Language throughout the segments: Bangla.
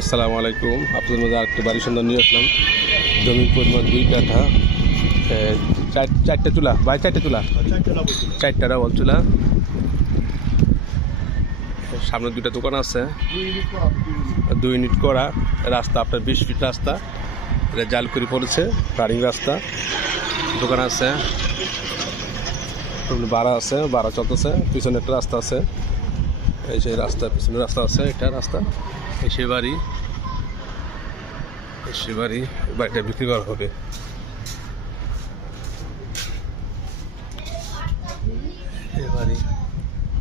আসসালামু আলাইকুম। আপনাদের মধ্যে আরেকটি বাড়ি সন্ধান নিয়ে আসলাম। জমির পরিমাণ 2 কাঠা, চারটা চুলা, ভাই চারটা চুলা, চারটা ডাবল চুলা, সামনে 2টা দোকান আছে, 2 ইউনিট করা রাস্তা, আপনার 20 ফিট রাস্তা, এটা জাল করে পড়েছে, রানিং রাস্তা, দোকান আছে, ভাড়া আছে, ভাড়া চলতেছে, পিছনে একটা রাস্তা আছে, এই যে রাস্তা, পিছনে রাস্তা আছে, এটা রাস্তা, এসে বাড়ি, বাড়িটা বিক্রি করা হবে।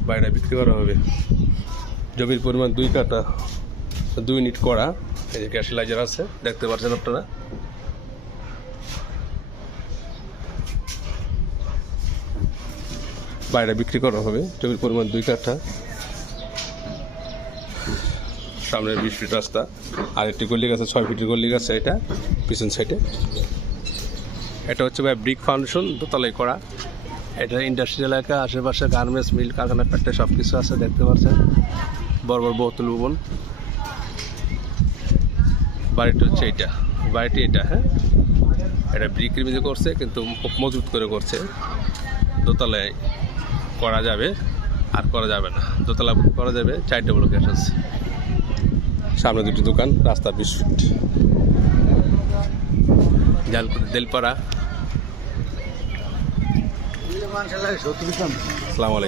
বাড়িটা বিক্রি করা হবে। জমির পরিমাণ 2 কাঠা, 2 ইউনিট করা, এই যে গ্যাস লাইজার আছে, দেখতে পাচ্ছেন আপনারা। বাড়িটা বিক্রি করা হবে। জমির পরিমাণ 2 কাঠা, সামনে 20 ফিট রাস্তা, আর একটি গল্লি আছে, 6 ফিটের গল্লি আছে, এটা পিছন সাইডে। এটা হচ্ছে ভাই ব্রিক ফাউন্ডেশন, দোতলায় করা। এটা ইন্ডাস্ট্রিয়াল এলাকা, আশেপাশে গার্মেন্টস, মিল, কারখানা, ফ্যাক্টরি সব কিছু আছে, দেখতে পাচ্ছেন। বড় বড় বহুতল ভবন। বাড়িটা হচ্ছে এইটা, বাড়িটি এটা। হ্যাঁ, এটা ব্রিকের মধ্যে করছে, কিন্তু খুব মজবুত করে করছে। দোতলায় করা যাবে, আর করা যাবে না। দোতলা করা যাবে, 4টে বড় গ্যাস আছে, সামনে 2টি দোকান, রাস্তা 20 ফিট, জালকুড়ি দেলপাড়া। আসসালামু আলাইকুম।